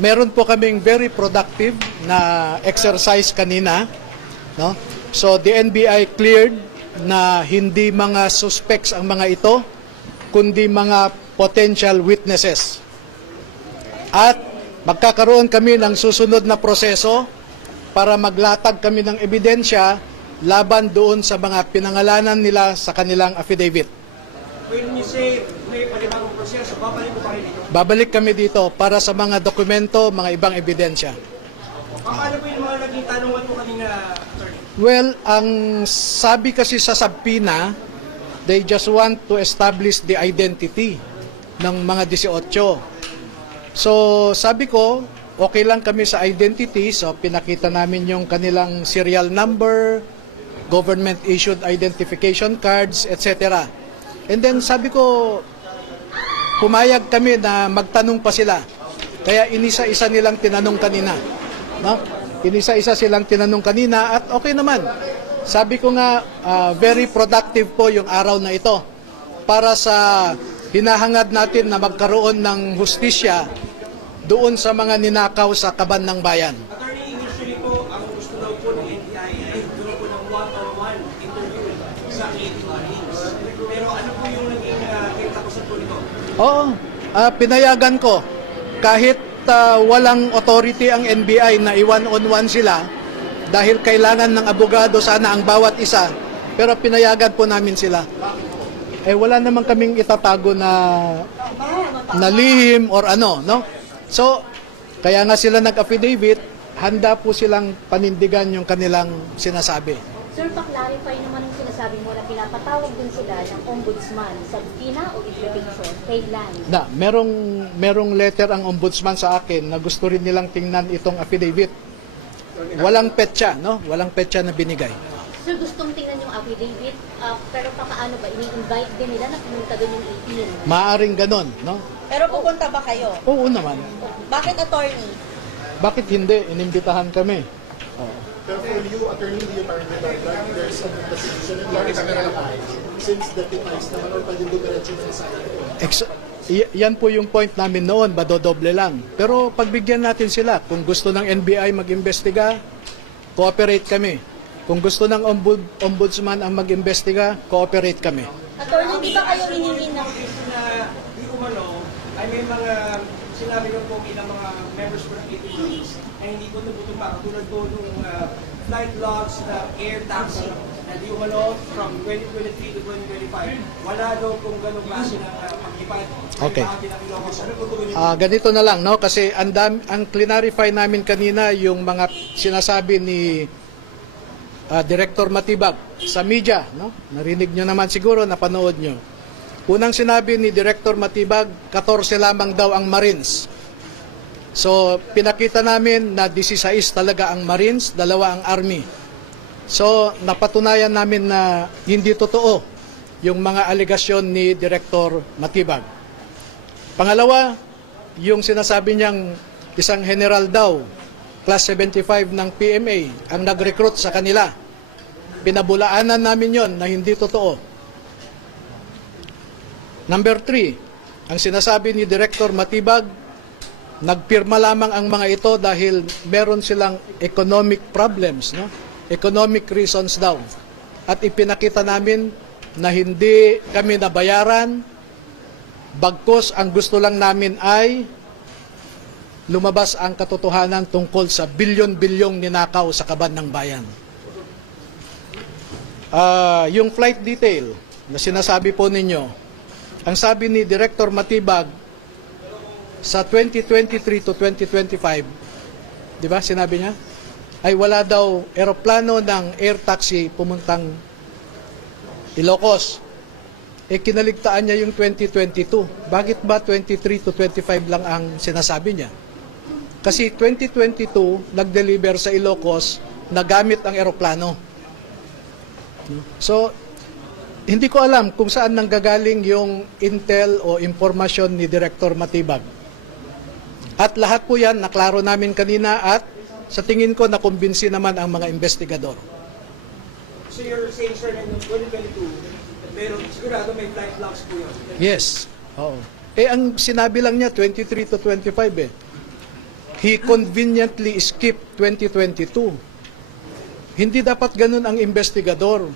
Meron po kaming very productive na exercise kanina, no? So the NBI cleared na hindi mga suspects ang mga ito, kundi mga potential witnesses. At magkakaroon kami ng susunod na proseso para maglatag kami ng ebidensya laban doon sa mga pinangalanan nila sa kanilang affidavit. When you say may panibagong proseso, babalik mo pa rin ito? Babalik kami dito para sa mga dokumento, mga ibang ebidensya. Paano po yung mga naging tanungan po kanina, attorney? Well, ang sabi kasi sa subpoena, they just want to establish the identity ng mga 18. So, sabi ko, okay lang kami sa identity. So, pinakita namin yung kanilang serial number, government-issued identification cards, etc. And then, sabi ko, pumayag kami na magtanong pa sila. Kaya inisa-isa nilang tinanong kanina. No? Inisa-isa silang tinanong kanina at okay naman. Sabi ko nga, very productive po yung araw na ito para sa hinahangad natin na magkaroon ng hustisya doon sa mga ninakaw sa kaban ng bayan. Attorney, initially po, ang gusto daw po ng NBI ay gusto po ng one-on-one interview sa 8 Marines. Pero ano po yung naging kitapusan po nito? Oo, pinayagan ko. Kahit walang authority ang NBI na i-one-on-one sila, dahil kailangan ng abogado sana ang bawat isa, pero pinayagan po namin sila. Eh wala naman kaming itatago na lihim or ano, no? So, kaya nga sila nag-affidavit, handa po silang panindigan yung kanilang sinasabi. Sir, pa-clarify naman ang sinasabi mo na pinapatawag din sila ng ombudsman sa subpoena o invitation. Kailan? Merong letter ang ombudsman sa akin na gusto rin nilang tingnan itong affidavit. Walang petsa, no? Walang petsa na binigay. Sir, gustong tingnan yung affidavit, pero paano ba? Ini-invite din nila na pumunta doon yung 18? Maaring ganon, no? Pero pupunta ba kayo? Oo naman. Bakit attorney? Bakit hindi? Inimbitahan kami. Pero for you, attorney, do you target that there's an investigation and you're expecting since deputized naman or pwede dumiretso na sa Yan po yung point namin noon, badodoble lang. Pero pagbigyan natin sila, kung gusto ng NBI mag-imbestiga, cooperate kami. Kung gusto ng ombudsman ang mag-imbestiga, cooperate kami. Attorney, di ba kayo hinihingi ng... Na di umano, ay may mga sinabi lang po ilang mga members po ng APPs na hindi po nabutumpa. Katulad po nung flight logs na air taxi na di umano from 2023 to 2025. Wala daw kung ganong klase ng paglipad. Okay. Ano po tuloy Ganito na lang, no? Kasi ang clarify namin kanina yung mga sinasabi ni Director Matibag sa media, no? Narinig nyo naman siguro, napanood nyo. Unang sinabi ni Director Matibag, 14 lamang daw ang Marines. So, pinakita namin na 16 talaga ang Marines, 2 ang Army. So, napatunayan namin na hindi totoo yung mga alegasyon ni Director Matibag. Pangalawa, yung sinasabi niyang isang general daw, class 75 ng PMA, ang nag-recruit sa kanila. Pinabulaanan namin yon na hindi totoo. Number 3, ang sinasabi ni Director Matibag, nagpirma lamang ang mga ito dahil meron silang economic problems, no? Economic reasons daw. At ipinakita namin na hindi kami nabayaran, bagkus ang gusto lang namin ay lumabas ang katotohanan tungkol sa bilyon-bilyong ninakaw sa kaban ng bayan. Yung flight detail na sinasabi po ninyo, ang sabi ni Director Matibag, sa 2023 to 2025, di ba sinabi niya, ay wala daw eroplano ng air taxi pumuntang Ilocos. Kinaligtaan niya yung 2022. Bakit ba 23 to 25 lang ang sinasabi niya? Kasi 2022, nag-deliver sa Ilocos na gamit ang eroplano. So, hindi ko alam kung saan nanggagaling yung intel o impormasyon ni Director Matibag. At lahat po yan, naklaro namin kanina at sa tingin ko nakumbinsi naman ang mga investigador. So you're saying, sir, na 2022, pero sigurado may flight logs po yun? Yes. Oo. Ang sinabi lang niya 23 to 25 eh. he conveniently skipped 2022. Hindi dapat ganun ang investigador.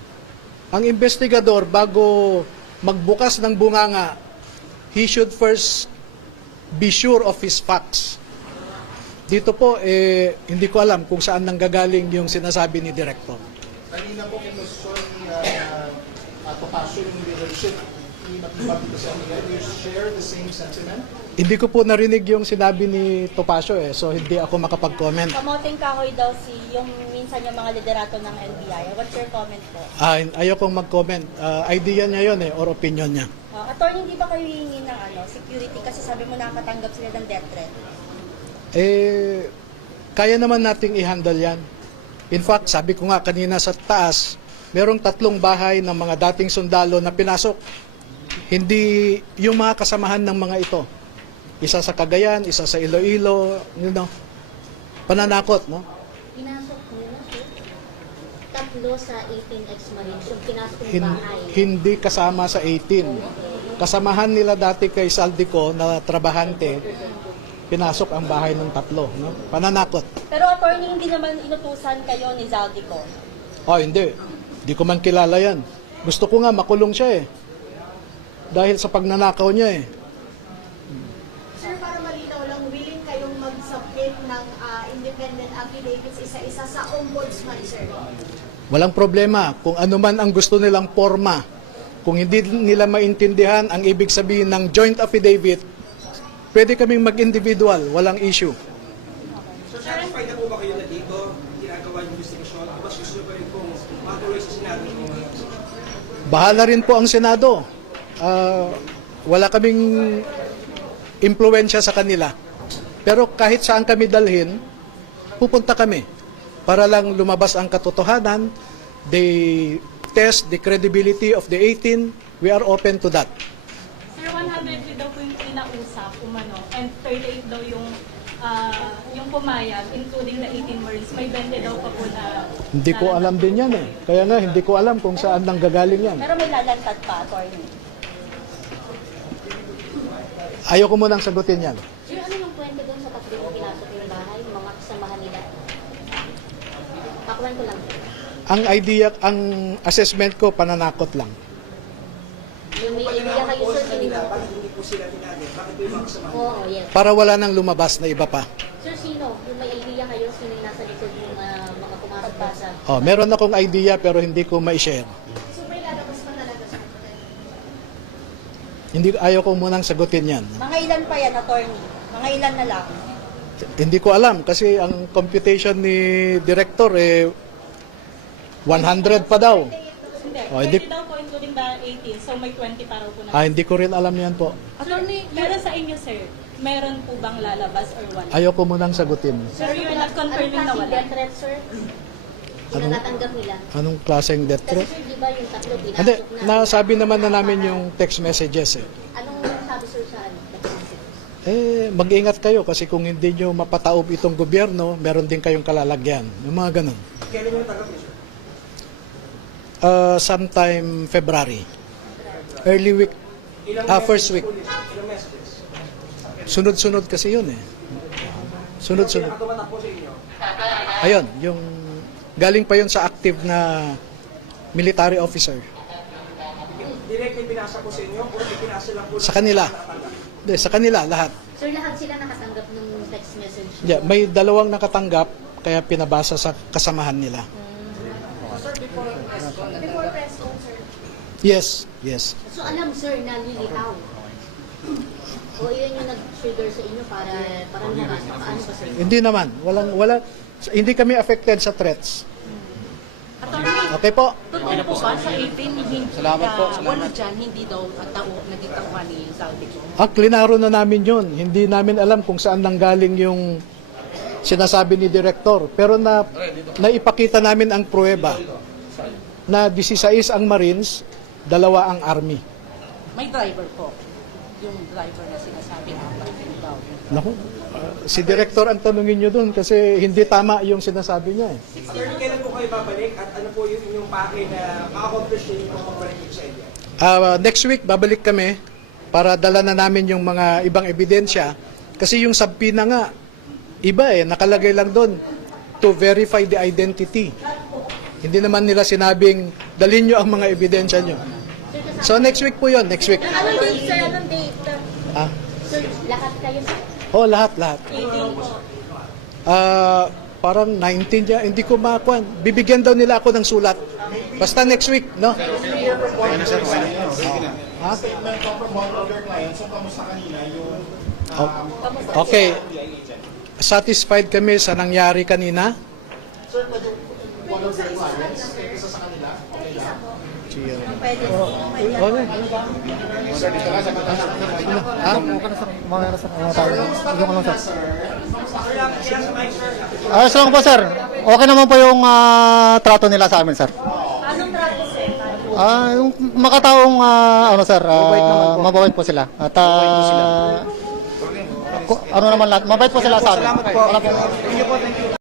Ang investigador, bago magbukas ng bunganga, he should first be sure of his facts. Dito po, hindi ko alam kung saan nanggagaling yung sinasabi ni Director. Kanina po kinusyon ni Topacio yung leadership ni Matibag dito sa NBI. Do you share the same sentiment? Hindi ko po narinig yung sinabi ni Topacio so hindi ako makapag-comment. Kamoting kahoy daw yung minsan yung mga liderato ng NBI. What's your comment po? Ayokong mag-comment. Idea niya yun or opinion niya. Attorney, hindi ba kayo hihingi ng security kasi sabi mo nakatanggap sila ng death threat? Kaya naman nating i-handle yan. In fact, sabi ko nga kanina sa taas, merong 3 bahay ng mga dating sundalo na pinasok. Hindi yung mga kasamahan ng mga ito. Isa sa Cagayan, isa sa Iloilo, pananakot, no? Pinasok nila, sir. 3 sa 18 ex-marines yung pinasok ng Hin- bahay. hindi kasama sa 18. Kasamahan nila dati kay Saldico na trabahante, pinasok ang bahay ng 3, no? Pananakot. Pero attorney, hindi naman inutusan kayo ni Zaldico. Hindi. Hindi ko man kilala yan. Gusto ko nga makulong siya dahil sa pagnanakaw niya Sir, para malinaw lang, willing kayong mag-submit ng independent affidavits isa-isa sa ombudsman, sir? Walang problema kung ano man ang gusto nilang forma. Kung hindi nila maintindihan ang ibig sabihin ng joint affidavit, pwede kaming mag-individual, walang issue. So, satisfied na po ba kayo na dito ginagawa yung investigasyon? O mas gusto pa rin pong matuloy sa Senado yung Bahala rin po ang Senado. Wala kaming impluensya sa kanila. Pero kahit saan kami dalhin, pupunta kami para lang lumabas ang katotohanan. They test the credibility of the 18. We are open to that. Sir, 100 daw po yung kinausap, and 38 daw yung pumayag, including the 18 Marines. May 20 daw pa po na... Hindi ko alam din yan Kaya nga, hindi ko alam kung saan nanggagaling yan. Pero may lalantad pa, attorney. Ayoko munang sagutin yan. Sir, ano yung kwento doon sa 3 yung pinasok yung bahay, yung mga kasamahan nila? Pakwento lang. Ang idea, ang assessment ko, pananakot lang. Yung may idea kayo, sir, sino? bakit hindi po sila tinagin? Bakit po yung mga kasama? Oo, yes. Para wala nang lumabas na iba pa. Sir, sino? Yung may idea kayo, sino yung nasa likod ng mga pumasok pa sa... Meron akong idea pero hindi ko ma-share. So, may lalabas pa talaga, sir? Hindi, ayaw ko munang sagutin yan. Mga ilan pa yan, attorney? Mga ilan na lang? Hindi ko alam kasi ang computation ni Director 100 pa daw. Hindi, Oh, 20 hindi- daw po including the 18, so may 20 pa raw po na. Hindi ko rin alam yan po. Attorney, pero sa inyo, sir, meron po bang lalabas or wala? Ayaw ko munang sagutin. Sir, you're not Anong confirming na klaseng wala? death threat, sir? Yung natatanggap nila? Anong klaseng death Kasi threat? sir, di ba yung 3 pinasok Hindi, na... nasabi naman na namin yung text messages Anong sabi, sir, sa ano? Mag-ingat kayo kasi kung hindi nyo mapataob itong gobyerno, meron din kayong kalalagyan. Yung mga ganun. Kailan nyo natanggap yun, sir? Sometime February. Early week. First week. Ilang messages? Sunod-sunod kasi yun Sunod-sunod. Pinakatumatak po sa inyo. Ayun, yung galing pa yun sa active na military officer. Directly pinasa po sa inyo o ipinasa lang po Sa kanila. Hindi, sa kanila lahat. Sir, lahat sila nakatanggap ng text message. Yeah, may 2 nakatanggap kaya pinabasa sa kasamahan nila. Before press con, sir? Yes. So alam, sir, na lilitaw. O yun yung nag-trigger sa inyo para lumabas. Paano ba, sir? Hindi naman, hindi kami affected sa threats. Attorney, Okay po. totoo po ba sa 18 hindi walo dyan, hindi daw naging tauhan ni Zaldico? Klinaro na namin yun. Hindi namin alam kung saan nanggaling yung sinasabi ni Director. Pero naipakita namin ang pruweba na 16 ang Marines, 2 ang Army. May driver po. Yung driver na sinasabi apat daw. Naku, si Director ang tanungin nyo dun kasi hindi tama yung sinasabi niya Attorney, kailan po kayo babalik at ano po yung inyong pake na ma-accomplish nyo yung pagbalik sa inyo? Next week, babalik kami para dala na namin yung mga ibang ebidensya. Kasi yung subpoena nga, Iba nakalagay lang doon to verify the identity. Hindi naman nila sinabing dalhin nyo ang mga ebidensya nyo. So next week po yun, next week. Anong date, sir? Anong date? Ah, Sir, lahat kayo, sir? lahat. 18 po. Parang 19 niya, hindi ko makuan. Bibigyan daw nila ako ng sulat. Basta next week, no? Ha? Statement from one of your clients, so kamusta kanina yung Okay. Satisfied kami sa nangyari kanina. sir, pwede one of your clients, isa sa kanila, okay lang? Pwede. Ayos lang po, sir. Okay naman po yung trato nila sa amin, sir. Anong trato, sir? Yung makataong sir, mabait po sila. At ano naman lahat, mabait po sila sa amin. Wala po.